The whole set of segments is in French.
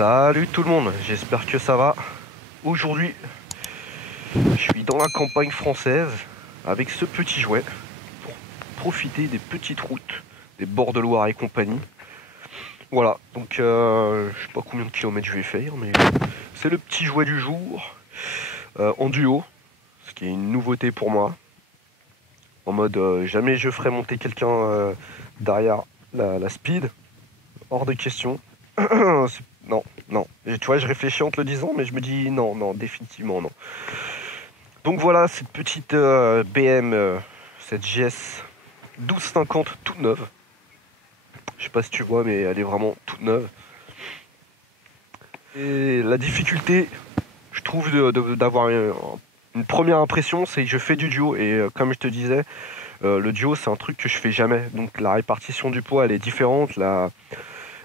Salut tout le monde, j'espère que ça va. Aujourd'hui, je suis dans la campagne française avec ce petit jouet pour profiter des petites routes, des bords de Loire et compagnie. Voilà, donc je sais pas combien de kilomètres je vais faire, mais c'est le petit jouet du jour en duo, ce qui est une nouveauté pour moi. En mode jamais je ferai monter quelqu'un derrière la speed, hors de question. Non, non. Et tu vois, je réfléchis en te le disant, mais je me dis non, non, définitivement non. Donc voilà, cette petite BM, cette GS 1250 toute neuve. Je sais pas si tu vois, mais elle est vraiment toute neuve. Et la difficulté, je trouve, d'avoir une première impression, c'est que je fais du duo. Et comme je te disais, le duo, c'est un truc que je fais jamais. Donc la répartition du poids, elle est différente.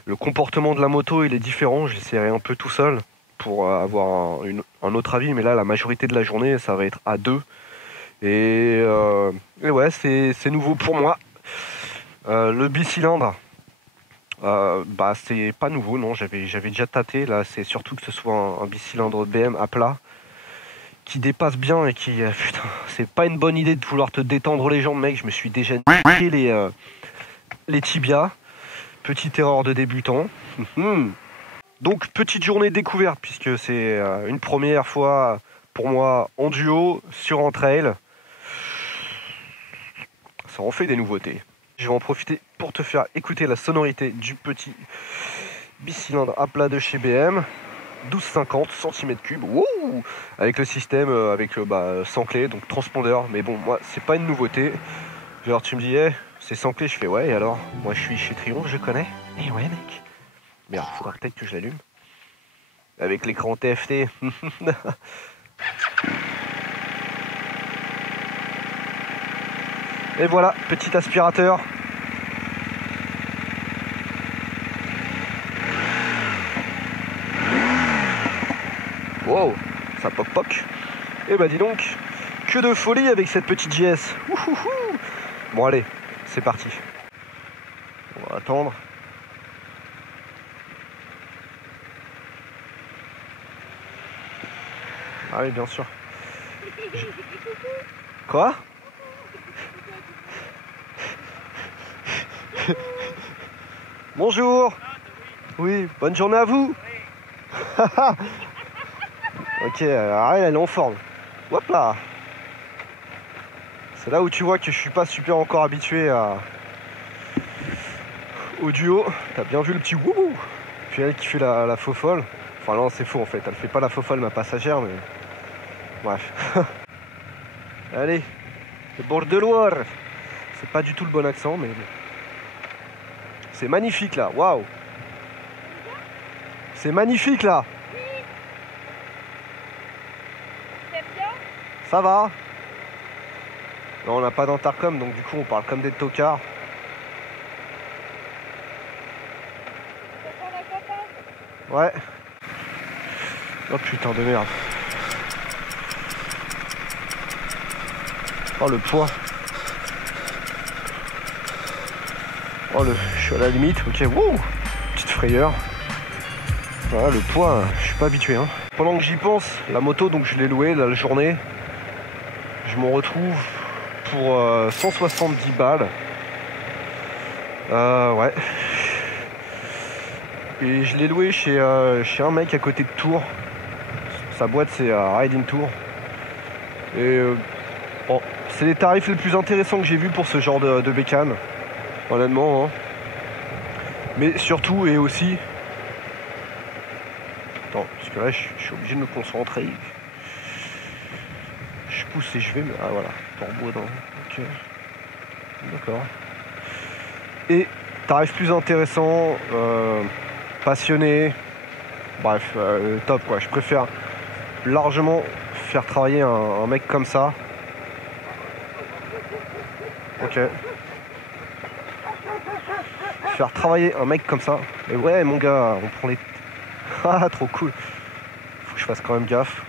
Le comportement de la moto, il est différent. J'essaierai un peu tout seul pour avoir un autre avis. Mais là, la majorité de la journée, ça va être à deux. Et ouais, c'est nouveau pour moi. Le bicylindre, bah c'est pas nouveau, non. J'avais déjà tâté. Là, c'est surtout que ce soit un bicylindre BM à plat qui dépasse bien et qui... putain, c'est pas une bonne idée de vouloir te détendre les jambes, mec. Je me suis déjà niqué les tibias. Petite erreur de débutant. Donc petite journée découverte puisque c'est une première fois pour moi en duo sur un trail. Ça en fait des nouveautés. Je vais en profiter pour te faire écouter la sonorité du petit bicylindre à plat de chez BM. 1250 cm3. Wouh, avec le système sans clé, donc transpondeur. Mais bon, moi c'est pas une nouveauté. Alors tu me dis, hey, c'est sans clé, je fais ouais, et alors moi je suis chez Triomphe, je connais. Et ouais mec. Merde, faudra peut-être que je l'allume. Avec l'écran TFT. Et voilà, petit aspirateur. Wow, ça poc poc. Et bah dis donc, que de folie avec cette petite GS. Ouhouhou. Bon allez, c'est parti. On va attendre. Ah oui, bien sûr. Quoi? Bonjour. Oui, bonne journée à vous. Ok, elle est en forme. Hop là. C'est là où tu vois que je suis pas super encore habitué au duo. T'as bien vu le petit wouhou. Puis elle qui fait la faux folle. Enfin non, c'est faux en fait. Elle fait pas la faux folle, ma passagère, mais... Bref. Allez, le bord de Loire. C'est pas du tout le bon accent, mais... C'est magnifique là, waouh. C'est magnifique là. Ça va. Non, on n'a pas d'intercom, donc du coup on parle comme des tocards. Ouais. Oh putain de merde. Oh le poids. Oh je suis à la limite, ok, wouh. Petite frayeur. Voilà, le poids, je suis pas habitué hein. Pendant que j'y pense, la moto, donc je l'ai louée la journée. Je m'en retrouve pour 170 balles. Ouais. Et je l'ai loué chez un mec à côté de Tours. Sa boîte c'est Ride in Tour. Et bon, c'est les tarifs les plus intéressants que j'ai vus pour ce genre de bécane. Honnêtement. Hein. Mais surtout et aussi... Attends, parce que là je suis obligé de me concentrer. Je pousse et je vais... Ah voilà, turbo dans... Ok. D'accord. Et tarif plus intéressant, passionné, bref, top quoi. Je préfère largement faire travailler un mec comme ça. Ok. Faire travailler un mec comme ça. Et ouais mon gars, on prend les... Ah trop cool. Faut que je fasse quand même gaffe.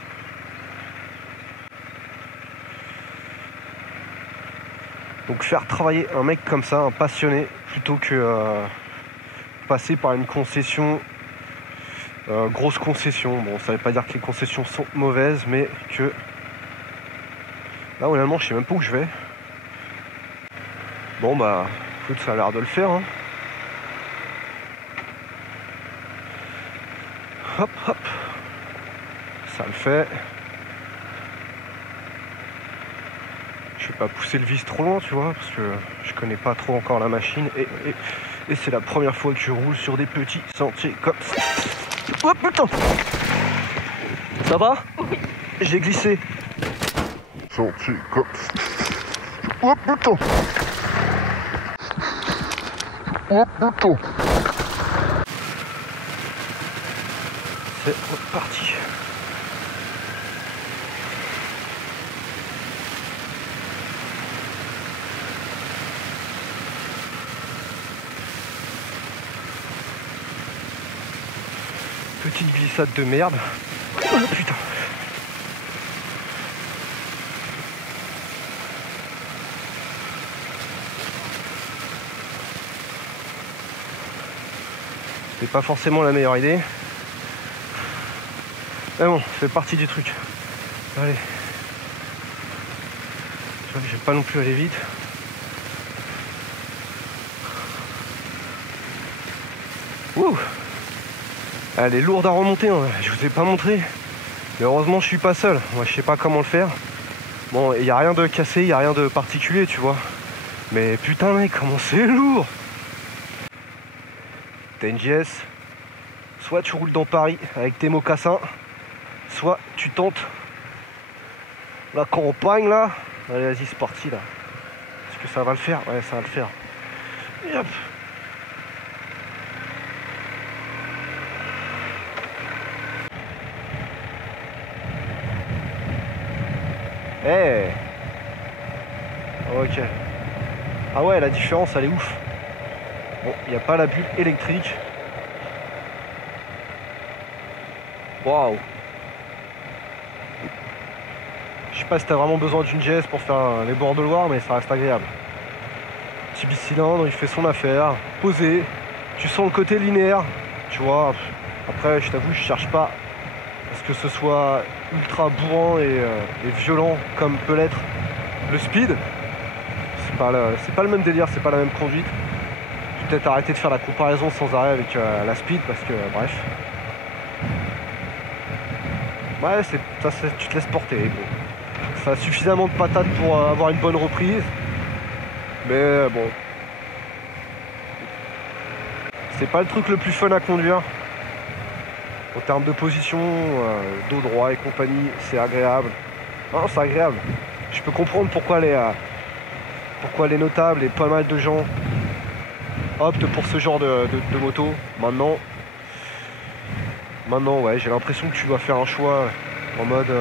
Donc faire travailler un mec comme ça, un passionné, plutôt que passer par une concession Grosse concession. Bon, ça veut pas dire que les concessions sont mauvaises, mais que... Là, honnêtement, je sais même pas où je vais. Bon, bah, écoute, ça a l'air de le faire, hein. Hop, hop. Ça le fait. Je vais pas pousser le vis trop loin, tu vois, parce que je connais pas trop encore la machine. Et c'est la première fois que je roule sur des petits sentiers comme ça. Oh putain! Ça va? Oui. J'ai glissé. Sentier comme ça. Oh putain! Oh putain! C'est reparti. Petite glissade de merde. Oh putain. C'est pas forcément la meilleure idée. Mais bon, ça fait partie du truc. Allez. Tu vois, je vais pas non plus aller vite. Ouh. Elle est lourde à remonter, hein. Je vous ai pas montré. Mais heureusement je suis pas seul. Moi je sais pas comment le faire. Bon, il n'y a rien de cassé, il n'y a rien de particulier, tu vois. Mais putain mec, comment c'est lourd. T'as une JS. Soit tu roules dans Paris avec tes mocassins, soit tu tentes la campagne là. Allez vas-y c'est parti là. Est-ce que ça va le faire? Ouais ça va le faire. Et hop. Eh hey. Ok. Ah ouais la différence elle est ouf. Bon, il n'y a pas la bulle électrique. Waouh. Je sais pas si t'as vraiment besoin d'une GS pour faire les bords de Loire, mais ça reste agréable. Petit bicylindre, il fait son affaire, posé. Tu sens le côté linéaire, tu vois. Après, je t'avoue, je cherche pas à ce que ce soit ultra bourrant et violent comme peut l'être le speed. C'est pas le même délire, c'est pas la même conduite. Je vais peut-être arrêter de faire la comparaison sans arrêt avec la speed parce que bref. Ouais, tu te laisses porter. Bon. Ça a suffisamment de patates pour avoir une bonne reprise. Mais bon. C'est pas le truc le plus fun à conduire. En termes de position, dos droit et compagnie, c'est agréable. Non, c'est agréable. Je peux comprendre pourquoi les notables et pas mal de gens optent pour ce genre de moto. Maintenant, ouais, j'ai l'impression que tu dois faire un choix en mode...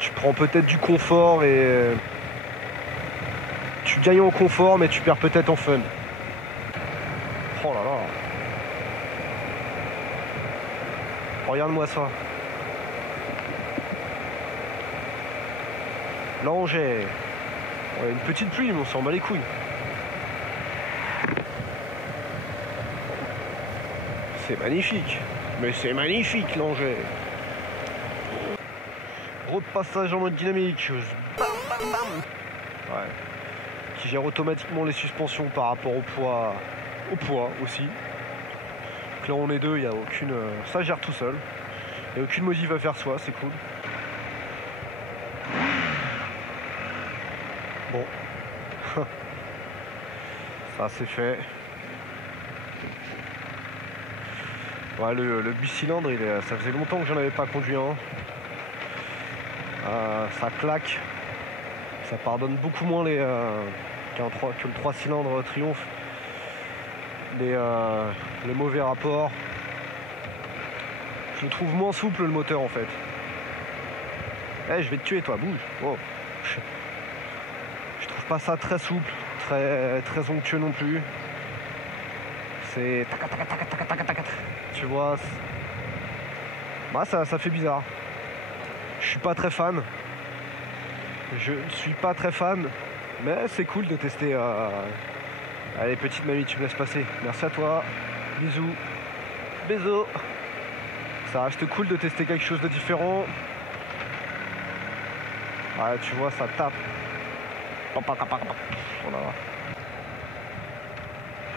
tu prends peut-être du confort et... tu gagnes en confort, mais tu perds peut-être en fun. Oh là là. Regarde-moi ça. L'Angers. Ouais, une petite pluie, mais on s'en bat les couilles. C'est magnifique. Mais c'est magnifique l'Angers. Repassage en mode dynamique. Bam, bam, bam. Ouais. Qui gère automatiquement les suspensions par rapport au poids aussi. Donc là on est deux, il n'y a aucune... ça gère tout seul. Il n'y a aucune modif à faire soi, c'est cool. Bon. Ça c'est fait. Ouais, le bicylindre, ça faisait longtemps que j'en avais pas conduit un. Ça claque. Ça pardonne beaucoup moins que le 3 cylindres Triumph. Les mauvais rapports. Je le trouve moins souple le moteur en fait. Eh, je vais te tuer toi, bouge. Oh. Je trouve pas ça très souple, très onctueux non plus. C'est... Tu vois, bah, ça fait bizarre. Je suis pas très fan. Je ne suis pas très fan. Mais c'est cool de tester. Allez, petite mamie, tu me laisses passer. Merci à toi. Bisous. Bisous. Ça reste cool de tester quelque chose de différent. Ouais, tu vois, ça tape. Voilà.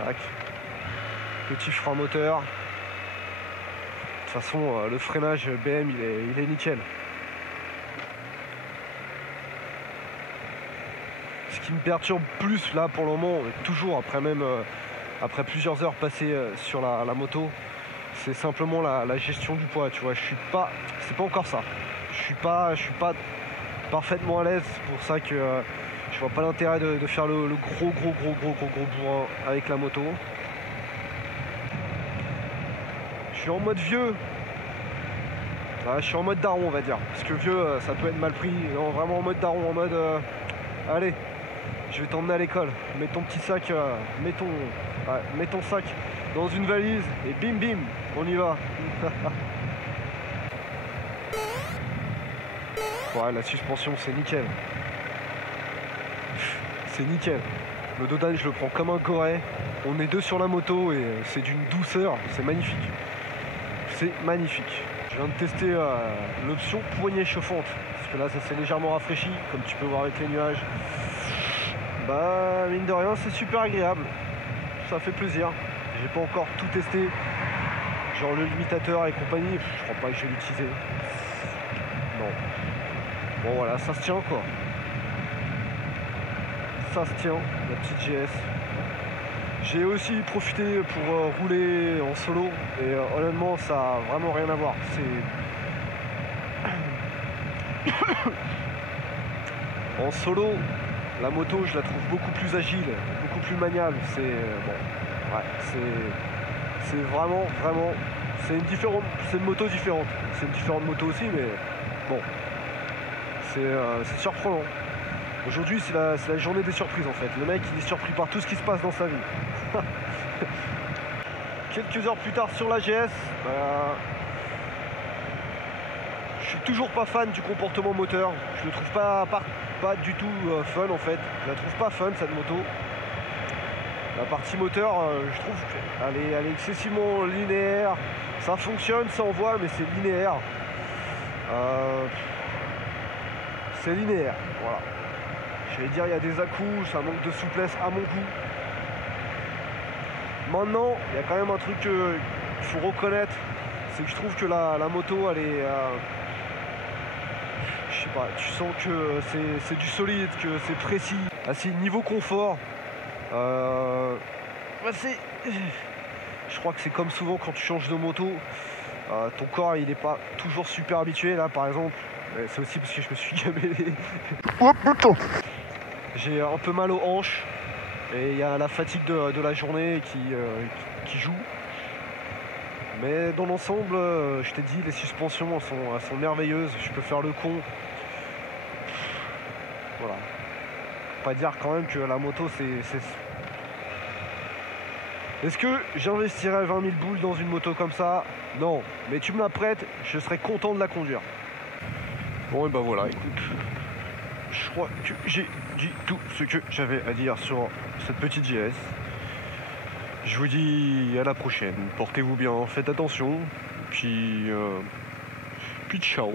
Tac. Petit frein moteur. De toute façon, le freinage BM, il est nickel. Ce qui me perturbe plus là pour le moment, toujours après plusieurs heures passées sur la moto, c'est simplement la gestion du poids. Tu vois, c'est pas encore ça. Je suis pas parfaitement à l'aise. C'est pour ça que je vois pas l'intérêt de faire le gros bourrin avec la moto. Je suis en mode vieux. Ouais, je suis en mode daron, on va dire. Parce que vieux, ça peut être mal pris. Non, vraiment en mode daron, en mode allez, je vais t'emmener à l'école. Mets ton petit sac, mets ton sac dans une valise et bim bim, on y va. Ouais, la suspension, c'est nickel. C'est nickel. Le Dodan, je le prends comme un Corée. On est deux sur la moto et c'est d'une douceur, c'est magnifique. C'est magnifique. Je viens de tester l'option poignée chauffante. Parce que là, ça s'est légèrement rafraîchi, comme tu peux voir avec les nuages. Bah, mine de rien, c'est super agréable. Ça fait plaisir. J'ai pas encore tout testé. Genre le limitateur et compagnie, je crois pas que je vais l'utiliser. Non. Bon voilà, ça se tient quoi. Ça se tient, la petite GS. J'ai aussi profité pour rouler en solo et honnêtement ça a vraiment rien à voir. En solo, la moto je la trouve beaucoup plus agile, beaucoup plus maniable. C'est bon, ouais, c'est vraiment, c'est une moto différente. C'est une différente moto aussi, mais bon, c'est surprenant. Aujourd'hui, c'est la journée des surprises en fait. Le mec, il est surpris par tout ce qui se passe dans sa vie. Quelques heures plus tard sur la GS, je suis toujours pas fan du comportement moteur. Je le trouve pas du tout fun en fait. Je la trouve pas fun cette moto. La partie moteur, je trouve qu'elle est excessivement linéaire. Ça fonctionne, ça envoie, mais c'est linéaire. C'est linéaire, voilà. J'allais dire, il y a des à-coups, ça manque de souplesse à mon goût. Maintenant, il y a quand même un truc qu'il faut reconnaître, c'est que je trouve que la moto, elle est... je sais pas, tu sens que c'est du solide, que c'est précis. Assez niveau confort, je crois que c'est comme souvent quand tu changes de moto, ton corps il n'est pas toujours super habitué. Là par exemple, c'est aussi parce que je me suis gamellé. Oh putain! J'ai un peu mal aux hanches et il y a la fatigue de la journée qui joue. Mais dans l'ensemble, je t'ai dit, les suspensions elles sont merveilleuses. Je peux faire le con. Voilà. Pas dire quand même que la moto c'est... Est-ce que j'investirais 20 000 boules dans une moto comme ça? Non. Mais tu me la prêtes, je serais content de la conduire. Bon et ben voilà, écoute. Je crois que j'ai dit tout ce que j'avais à dire sur cette petite GS. Je vous dis à la prochaine. Portez-vous bien, faites attention. Puis ciao.